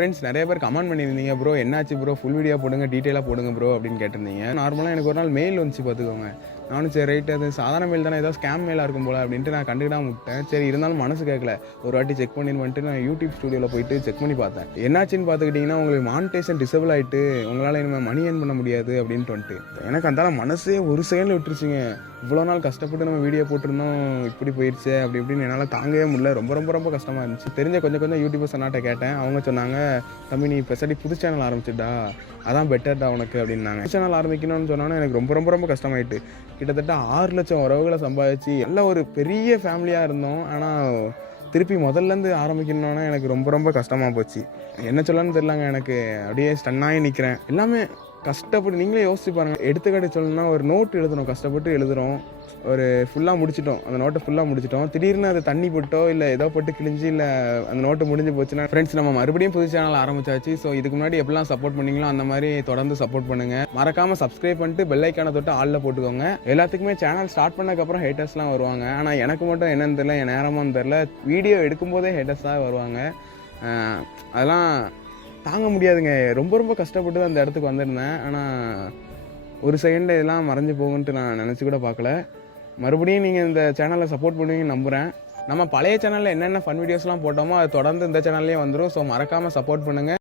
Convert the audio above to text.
Friends நிறைய பேர் comment பண்ணியிருந்தீங்க ப்ரோ என்னாச்சு ப்ரோ ஃபுல் வீடியோ போடுங்க டீட்டெயிலாக போடுங்க ப்ரோ அப்படின்னு கேட்டிருந்தீங்க. நார்மலாக எனக்கு ஒரு நாள் மெயில் வந்துச்சு பார்த்துக்கோங்க. நானும் சரி ரைட் அது சாதாரண மெயில் தானே ஏதோ ஸ்கேம் மெயிலாக இருக்கும் போல் அப்படின்ட்டு நான் கண்டுக்கிடாம விட்டேன். சரி இருந்தாலும் மனசு கேட்கல, ஒரு வாட்டி செக் பண்ணிட்டு நான் யூடியூப் ஸ்டுடியோவில் போயிட்டு செக் பண்ணி பார்த்தேன். என்னாச்சுன்னு பார்த்துக்கிட்டிங்கன்னா உங்களுக்கு மானிட்டேஷன் டிசபிள் ஆகிட்டு உங்களால் இனிமேல் மணி ஏர்ன் பண்ண முடியாது அப்படின்ட்டு வந்துட்டு எனக்கு அந்த மனசே ஒரு செகண்டில் விட்டுருச்சுங்க. இவ்வளோ நாள் கஷ்டப்பட்டு நம்ம வீடியோ போட்டிருந்தோம் இப்படி போயிடுச்சு அப்படி இப்படின்னு என்னால் தாங்கவே முடியல. ரொம்ப ரொம்ப ரொம்ப கஷ்டமாக இருந்துச்சு. தெரிஞ்ச கொஞ்சம் யூடியூபர்ஸ் அண்ணாட்ட கேட்டேன். அவங்க சொன்னாங்க தம்பி நீ பெசடி புது சேனல் ஆரம்பிச்சுடா, அதான் பெட்டர்டா உனக்கு அப்படின்னாங்க. புது சேனல் ஆரம்பிக்கணும்னு சொன்னோன்னே எனக்கு ரொம்ப ரொம்ப ரொம்ப கஷ்டமாயிட்டு. கிட்டத்தட்ட 6 லட்சம் உறவுகளை சம்பாதிச்சு எல்லாம் ஒரு பெரிய ஃபேமிலியாக இருந்தோம். ஆனால் திருப்பி முதல்லேருந்து ஆரம்பிக்கணுன்னா எனக்கு ரொம்ப ரொம்ப கஷ்டமாக போச்சு. என்ன சொல்லணும்னு தெரியலங்க, எனக்கு அப்படியே ஸ்டன்னாகி நிற்கிறேன். எல்லாமே கஷ்டப்பட்டு நீங்களே யோசிச்சு பாருங்கள். எடுத்துக்காட்டு சொல்லணும்னா ஒரு நோட் எழுதுறோம், கஷ்டப்பட்டு எழுதுகிறோம், ஒரு ஃபுல்லாக முடிச்சிட்டோம், அந்த நோட்டை ஃபுல்லாக முடிச்சிட்டோம். திடீர்னு அது தண்ணி போட்டோ இல்லை ஏதோ போட்டு கிழிஞ்சு இல்லை அந்த நோட்டு முடிஞ்சு போச்சுன்னா ஃப்ரெண்ட்ஸ் நம்ம மறுபடியும் புது சேனல் ஆரம்பிச்சாச்சு. ஸோ இதுக்கு முன்னாடி எப்படிலாம் சப்போர்ட் பண்ணீங்களோ அந்த மாதிரி தொடர்ந்து சப்போர்ட் பண்ணுங்கள். மறக்காமல் சப்ஸ்கிரைப் பண்ணிட்டு பெல் ஐக்கானை தொட்டு ஆளில் போட்டுக்கோங்க. எல்லாத்துக்குமே சேனல் ஸ்டார்ட் பண்ணதுக்கப்புறம் ஹேட்டர்ஸ்லாம் வருவாங்க. ஆனால் எனக்கு மட்டும் என்னன்னு தெரியல, என் நேரமானு தெரில, வீடியோ எடுக்கும்போதே ஹேட்டர்ஸ் தான் வருவாங்க. அதெல்லாம் தாங்க முடியாதுங்க. ரொம்ப ரொம்ப கஷ்டப்பட்டு தான் அந்த இடத்துக்கு வந்திருந்தேன். ஆனால் ஒரு செகண்ட் இதெல்லாம் மறைஞ்சு போகுன்ட்டு நான் நினச்சி கூட பார்க்கல. மறுபடியும் நீங்கள் இந்த சேனலை சப்போர்ட் பண்ணுவீங்கன்னு நம்புகிறேன். நம்ம பழைய சேனலில் என்னென்ன ஃபன் வீடியோஸ்லாம் போட்டோமோ அது தொடர்ந்து இந்த சேனல்லேயே வந்துடும். ஸோ மறக்காமல் சப்போர்ட் பண்ணுங்கள்.